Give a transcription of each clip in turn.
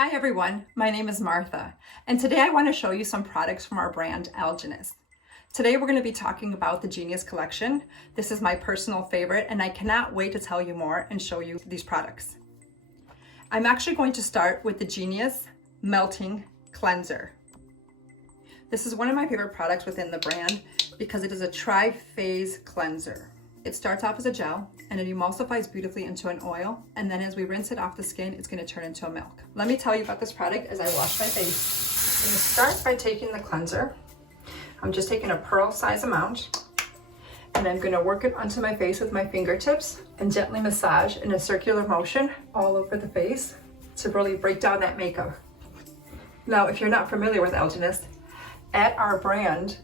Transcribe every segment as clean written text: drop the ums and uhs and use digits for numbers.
Hi everyone, my name is Martha, and today I want to show you some products from our brand Algenist. Today we're going to be talking about the Genius Collection. This is my personal favorite and I cannot wait to tell you more and show you these products. I'm actually going to start with the Genius Melting Cleanser. This is one of my favorite products within the brand because it is a tri-phase cleanser. It starts off as a gel and it emulsifies beautifully into an oil, and then as we rinse it off the skin, it's going to turn into a milk. Let me tell you about this product as I wash my face. I'm going to start by taking the cleanser. I'm just taking a pearl size amount and I'm going to work it onto my face with my fingertips and gently massage in a circular motion all over the face to really break down that makeup. Now, if you're not familiar with Algenist, at our brand,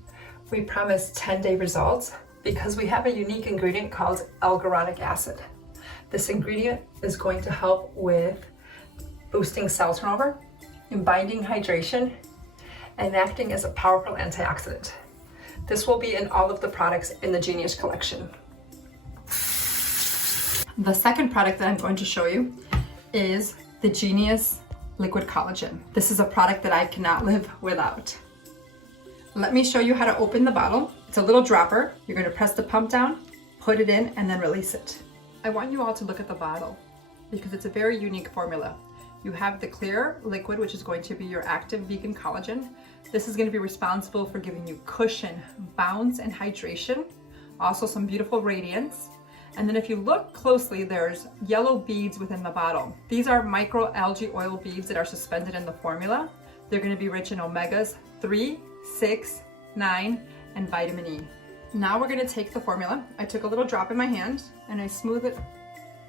we promise 10-day results because we have a unique ingredient called algoronic acid. This ingredient is going to help with boosting cell turnover, and binding hydration, and acting as a powerful antioxidant. This will be in all of the products in the Genius Collection. The second product that I'm going to show you is the Genius Liquid Collagen. This is a product that I cannot live without. Let me show you how to open the bottle. It's a little dropper. You're going to press the pump down, put it in, and then release it. I want you all to look at the bottle because it's a very unique formula. You have the clear liquid, which is going to be your active vegan collagen. This is going to be responsible for giving you cushion, bounce, and hydration. Also some beautiful radiance. And then if you look closely, there's yellow beads within the bottle. These are microalgae oil beads that are suspended in the formula. They're going to be rich in omegas 3, 6, 9, and vitamin E. Now we're going to take the formula. I took a little drop in my hand and I smooth it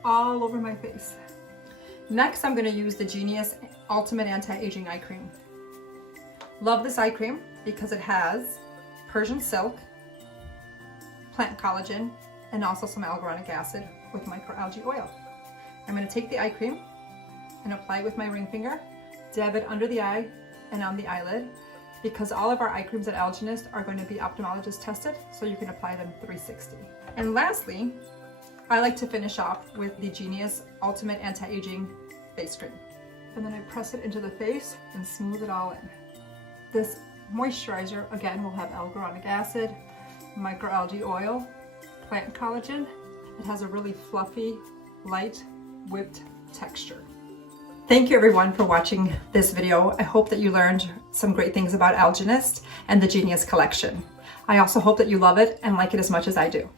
all over my face. Next, I'm going to use the Genius Ultimate Anti-Aging Eye Cream. Love this eye cream because it has Persian silk, plant collagen, and also some algoronic acid with microalgae oil. I'm going to take the eye cream and apply it with my ring finger, dab it under the eye and on the eyelid, because all of our eye creams at Algenist are going to be ophthalmologist tested, so you can apply them 360. And lastly, I like to finish off with the Genius Ultimate Anti-Aging Face Cream. And then I press it into the face and smooth it all in. This moisturizer, again, will have algoronic acid, microalgae oil, plant collagen. It has a really fluffy, light, whipped texture. Thank you everyone for watching this video. I hope that you learned some great things about Algenist and the Genius Collection. I also hope that you love it and like it as much as I do.